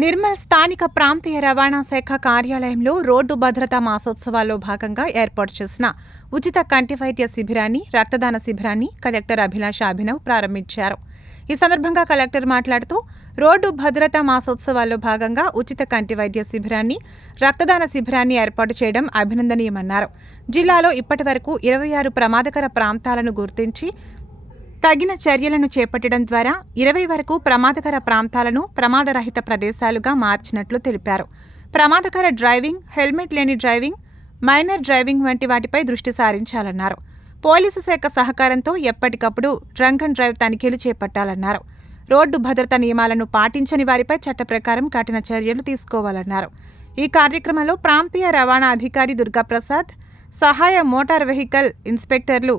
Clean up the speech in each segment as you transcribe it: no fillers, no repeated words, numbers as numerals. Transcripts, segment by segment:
నిర్మల్ స్థానిక ప్రాంతీయ రవాణా శాఖ కార్యాలయంలో రోడ్డు భద్రతా మాసోత్సవాల్లో భాగంగా ఏర్పాటు చేసిన ఉచిత కంటి వైద్య శిబిరాన్ని, రక్తదాన శిబిరాన్ని కలెక్టర్ అభిలాష అభినవ్ ప్రారంభించారు. ఈ సందర్భంగా కలెక్టర్ మాట్లాడుతూ, రోడ్డు భద్రతా మాసోత్సవాల్లో భాగంగా ఉచిత కంటి వైద్య శిబిరాన్ని, రక్తదాన శిబిరాన్ని ఏర్పాటు చేయడం అభినందనీయమన్నారు. జిల్లాలో ఇప్పటివరకు 26 ప్రమాదకర ప్రాంతాలను గుర్తించి తగిన చర్యలను చేపట్టడం ద్వారా 20 వరకు ప్రమాదకర ప్రాంతాలను ప్రమాదరహిత ప్రదేశాలుగా మార్చినట్లు తెలిపారు. ప్రమాదకర డ్రైవింగ్, హెల్మెట్ లేని డ్రైవింగ్, మైనర్ డ్రైవింగ్ వంటి వాటిపై దృష్టి సారించాలన్నారు. పోలీసు శాఖ సహకారంతో ఎప్పటికప్పుడు డ్రంక్ అండ్ డ్రైవ్ తనిఖీలు చేపట్టాలన్నారు. రోడ్డు భద్రతా నియమాలను పాటించని వారిపై చట్ట ప్రకారం కఠిన చర్యలు తీసుకోవాలన్నారు. ఈ కార్యక్రమంలో ప్రాంతీయ రవాణా అధికారి దుర్గాప్రసాద్, సహాయ మోటార్ వెహికల్ ఇన్స్పెక్టర్లు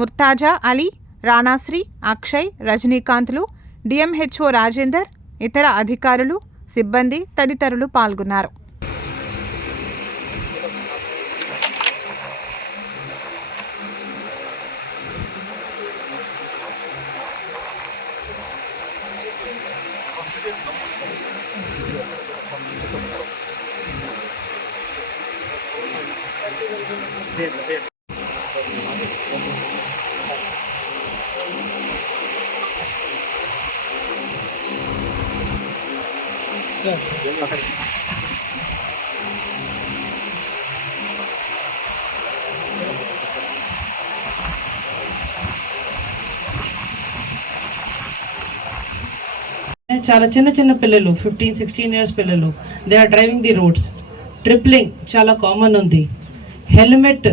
ముర్తాజా అలీ, రాణాశ్రీ, అక్షయ్, రజనీకాంత్లు, డిఎంహెచ్ఓ రాజేందర్, ఇతర అధికారులు, సిబ్బంది తదితరులు పాల్గొన్నారు. చాలా చిన్న పిల్లలు 15-16 ఇయర్స్ పిల్లలు they are driving the roads. Tripling చాలా కామన్ ఉంది. హెల్మెట్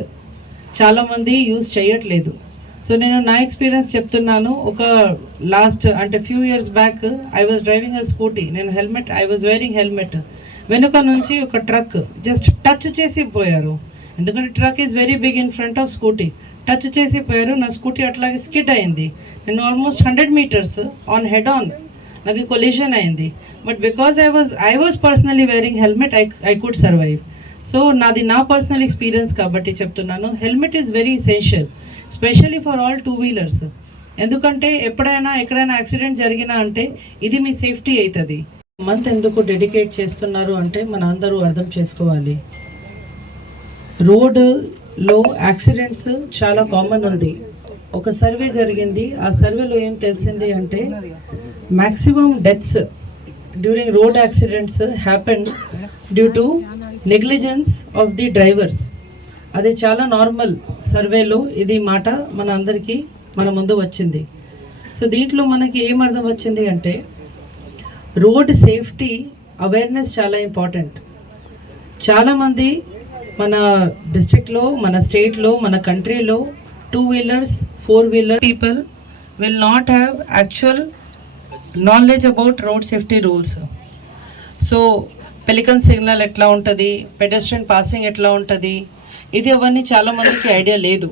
చాలా మంది యూజ్ చేయట్లేదు. సో నేను నా ఎక్స్పీరియన్స్ చెప్తున్నాను. ఒక లాస్ట్ అంటే few years back I was driving a scooty. నేను ఐ వాజ్ వేరింగ్ హెల్మెట్. వెనుక నుంచి ఒక ట్రక్ జస్ట్ టచ్ చేసి పోయారు. ఎందుకంటే truck is very big in front of scooty. Touch చేసి పోయారు. నా స్కూటీ అట్లాగే స్కిడ్ అయింది. నేను almost 100 meters on head on నాకు కొలిషన్ అయింది. But because I was personally wearing helmet I could survive. So నాది నా పర్సనల్ ఎక్స్పీరియన్స్ కాబట్టి చెప్తున్నాను. Helmet is very essential, specially for all 2-wheelers. ఎందుకంటే ఎక్కడైనా యాక్సిడెంట్ జరిగినా అంటే ఇది మీ సేఫ్టీ అవుతుంది. మంత్ ఎందుకు డెడికేట్ చేస్తున్నారు అంటే మన అందరూ అర్థం చేసుకోవాలి. రోడ్లో యాక్సిడెంట్స్ చాలా కామన్ ఉంది. ఒక సర్వే జరిగింది. ఆ సర్వేలో ఏం తెలిసింది అంటే maximum deaths during road accidents happen due to negligence of the drivers. అది చాలా నార్మల్. సర్వేలో ఇది మాట మన అందరికీ మన ముందు వచ్చింది. సో దీంట్లో మనకి ఏం అర్థం వచ్చింది అంటే రోడ్ సేఫ్టీ అవేర్నెస్ చాలా ఇంపార్టెంట్. చాలామంది మన డిస్ట్రిక్ట్లో, మన స్టేట్లో, మన కంట్రీలో 2-wheelers, 4-wheeler people will not have actual knowledge about road safety rules. So pelican signal ఎట్లా ఉంటుంది, పెడెస్ట్రియన్ పాసింగ్ ఎట్లా ఉంటుంది, ఇది అవన్నీ చాలామందికి ఐడియా లేదు.